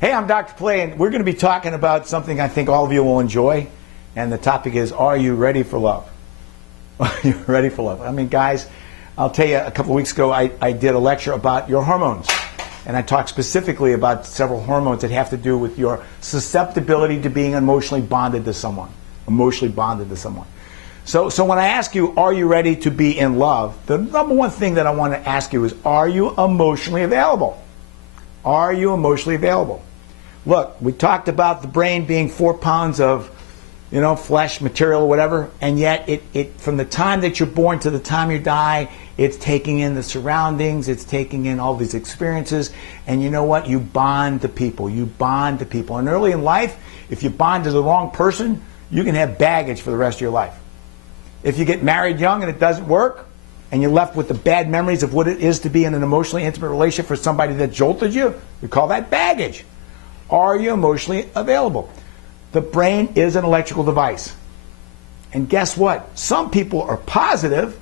Hey, I'm Dr. Pilet, and we're going to be talking about something I think all of you will enjoy. And the topic is, are you ready for love? Are you ready for love? I mean, guys, I'll tell you, a couple of weeks ago, I did a lecture about your hormones. And I talked specifically about several hormones that have to do with your susceptibility to being emotionally bonded to someone. Emotionally bonded to someone. So when I ask you, are you ready to be in love? The number one thing that I want to ask you is, are you emotionally available? Are you emotionally available? Look, we talked about the brain being 4 pounds of, flesh, material, whatever, and yet it from the time that you're born to the time you die, it's taking in the surroundings, it's taking in all these experiences, and you know what? You bond to people. You bond to people. And early in life, if you bond to the wrong person, you can have baggage for the rest of your life. If you get married young and it doesn't work, and you're left with the bad memories of what it is to be in an emotionally intimate relationship for somebody that jolted you, we call that baggage. Are you emotionally available? The brain is an electrical device. And guess what? Some people are positive,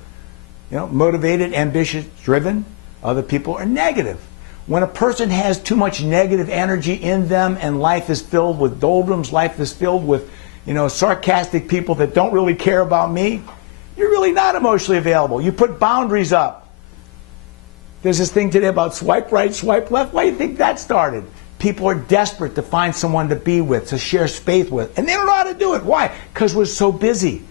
motivated, ambitious, driven. Other people are negative. When a person has too much negative energy in them and life is filled with doldrums, life is filled with, sarcastic people that don't really care about me, you're really not emotionally available. You put boundaries up. There's this thing today about swipe right, swipe left. Why do you think that started? People are desperate to find someone to be with, to share space with. And they don't know how to do it. Why? Because we're so busy.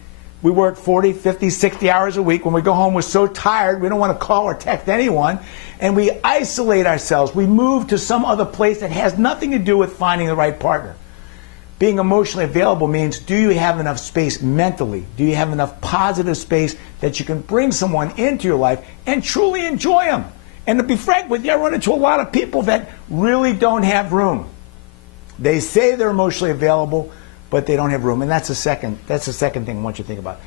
We work 40, 50, 60 hours a week. When we go home, we're so tired, we don't want to call or text anyone. And we isolate ourselves. We move to some other place that has nothing to do with finding the right partner. Being emotionally available means, do you have enough space mentally? Do you have enough positive space that you can bring someone into your life and truly enjoy them? And to be frank with you, I run into a lot of people that really don't have room. They say they're emotionally available, but they don't have room. And that's the second thing I want you to think about.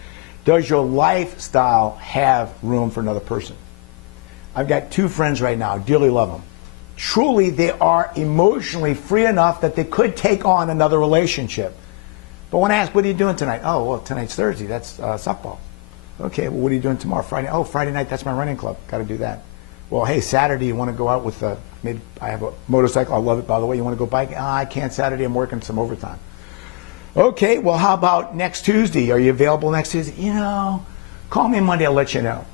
Does your lifestyle have room for another person? I've got 2 friends right now, dearly love them. Truly, they are emotionally free enough that they could take on another relationship. But when I ask, what are you doing tonight? Oh, well, tonight's Thursday. That's softball. Okay, well, what are you doing tomorrow? Friday? Oh, Friday night, that's my running club. Got to do that. Well, hey, Saturday, you want to go out with maybe I have a motorcycle. I love it, by the way. You want to go biking? I can't Saturday. I'm working some overtime. Okay, well, how about next Tuesday? Are you available next Tuesday? Call me Monday. I'll let you know.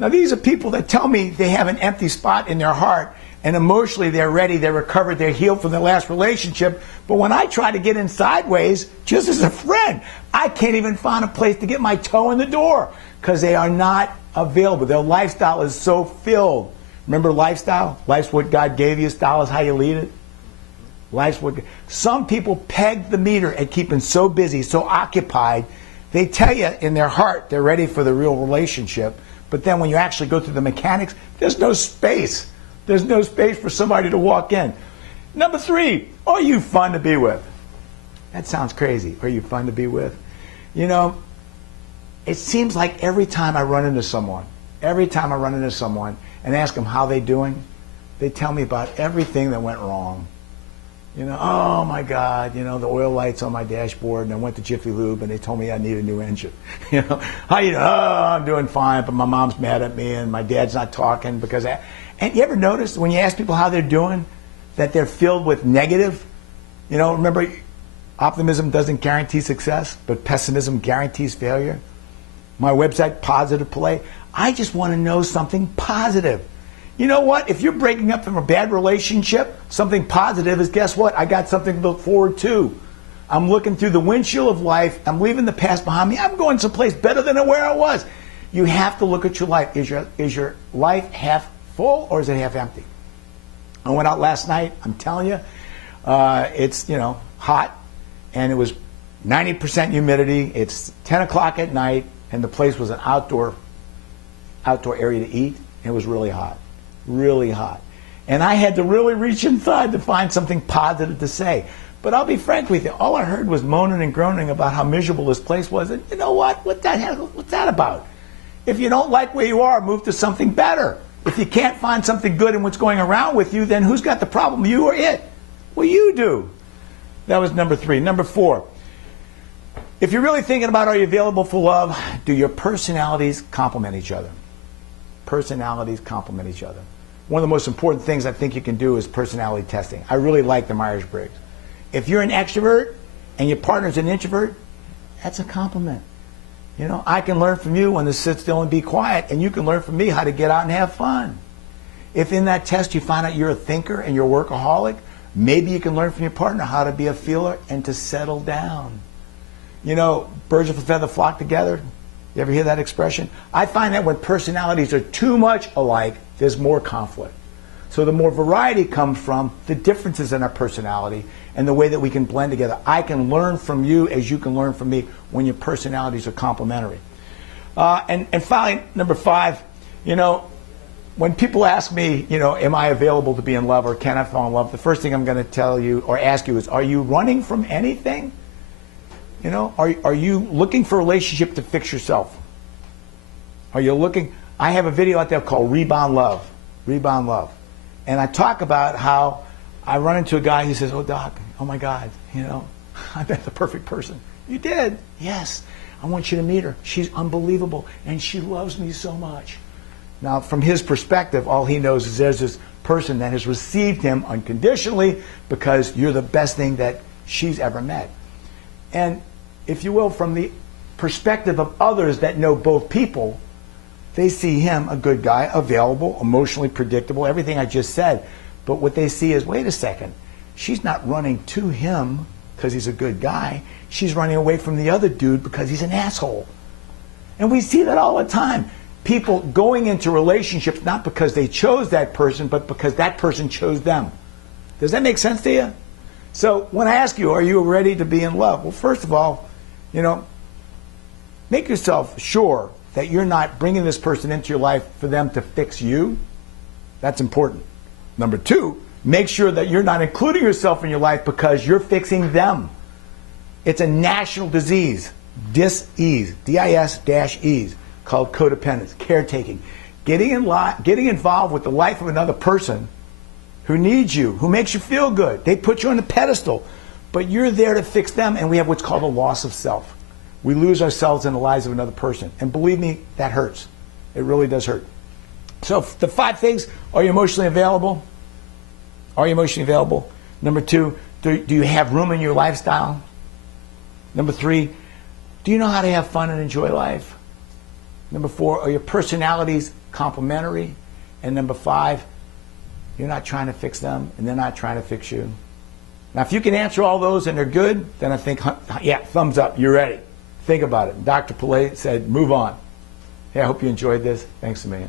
Now, these are people that tell me they have an empty spot in their heart, and emotionally they're ready, they're recovered, they're healed from their last relationship. But when I try to get in sideways, just as a friend, I can't even find a place to get my toe in the door because they are not available. Their lifestyle is so filled. Remember lifestyle? Life's what God gave you. Style is how you lead it. Life's what. Some people peg the meter at keeping so busy, so occupied. They tell you in their heart they're ready for the real relationship. But then when you actually go through the mechanics, there's no space. There's no space for somebody to walk in. Number 3, are you fun to be with? That sounds crazy. Are you fun to be with? It seems like every time I run into someone and ask them how they're doing, they tell me about everything that went wrong. Oh my God, the oil lights on my dashboard, and I went to Jiffy Lube and they told me I need a new engine. How you doing? Oh, I'm doing fine, but my mom's mad at me and my dad's not talking because and you ever notice when you ask people how they're doing that they're filled with negative? Remember, optimism doesn't guarantee success, but pessimism guarantees failure. My website, Positive Pilet, I just want to know something positive. You know what? If you're breaking up from a bad relationship, something positive is, guess what? I your something to look forward to. I'm looking through the windshield of life. I'm leaving the past behind me. I'm going someplace better than where I was. You have to look at your life. Is your life half full or is it half empty? I went out last night. I'm telling you, it's hot, and it was 90% humidity. It's 10 o'clock at night, and the place was an outdoor area to eat. It was really hot. Really hot. And I had to really reach inside to find something positive to say. But I'll be frank with you, all I heard was moaning and groaning about how miserable this place was. And you know what? What's that about? If you don't like where you are, move to something better. If you can't find something good in what's going around with you, then who's got the problem, you or it? Well, you do. That was number 3. Number 4, if you're really thinking about are you available for love, do your personalities complement each other? Personalities complement each other. one of the most important things I think you can do is personality testing. I really like the Myers-Briggs. If you're an extrovert and your partner's an introvert, that's a compliment. You know, I can learn from you when to sit still and be quiet, and you can learn from me how to get out and have fun. If in that test you find out you're a thinker and you're a workaholic, maybe you can learn from your partner how to be a feeler and to settle down. You know, birds of a feather flock together. You ever hear that expression? I find that when personalities are too much alike, there's more conflict. So the more variety comes from the differences in our personality and the way that we can blend together. I can learn from you as you can learn from me when your personalities are complementary. And finally, number 5, you know, when people ask me, you know, am I available to be in love or can I fall in love, the first thing I'm going to tell you or ask you is, are you running from anything? You know, are you looking for a relationship to fix yourself? Are you looking? I have a video out there called Rebound Love. Rebound Love. And I talk about how I run into a guy who says, oh, Doc, oh my God, you know, I met the perfect person. You did? Yes. I want you to meet her. She's unbelievable and she loves me so much. Now, from his perspective, all he knows is there's this person that has received him unconditionally because you're the best thing that she's ever met. And if you will, from the perspective of others that know both people, they see him a good guy, available, emotionally predictable, everything I just said. But what they see is, wait a second, she's not running to him because he's a good guy. She's running away from the other dude because he's an asshole. And we see that all the time. People going into relationships not because they chose that person, but because that person chose them. Does that make sense to you? So when I ask you, are you ready to be in love? Well, first of all, you know, make yourself sure that you're not bringing this person into your life for them to fix you. That's important. Number 2, make sure that you're not including yourself in your life because you're fixing them. It's a national disease, dis-ease, D-I-S-ease, called codependence, caretaking. Getting involved with the life of another person who needs you, who makes you feel good. They put you on a pedestal, but you're there to fix them, and we have what's called a loss of self. We lose ourselves in the lives of another person. And believe me, that hurts. It really does hurt. So the 5 things, are you emotionally available? Are you emotionally available? Number 2, do you have room in your lifestyle? Number 3, do you know how to have fun and enjoy life? Number 4, are your personalities complementary? And number 5, you're not trying to fix them and they're not trying to fix you. Now, if you can answer all those and they're good, then I think, yeah, thumbs up, you're ready. Think about it. Dr. Pilet said, move on. Hey, I hope you enjoyed this. Thanks a million.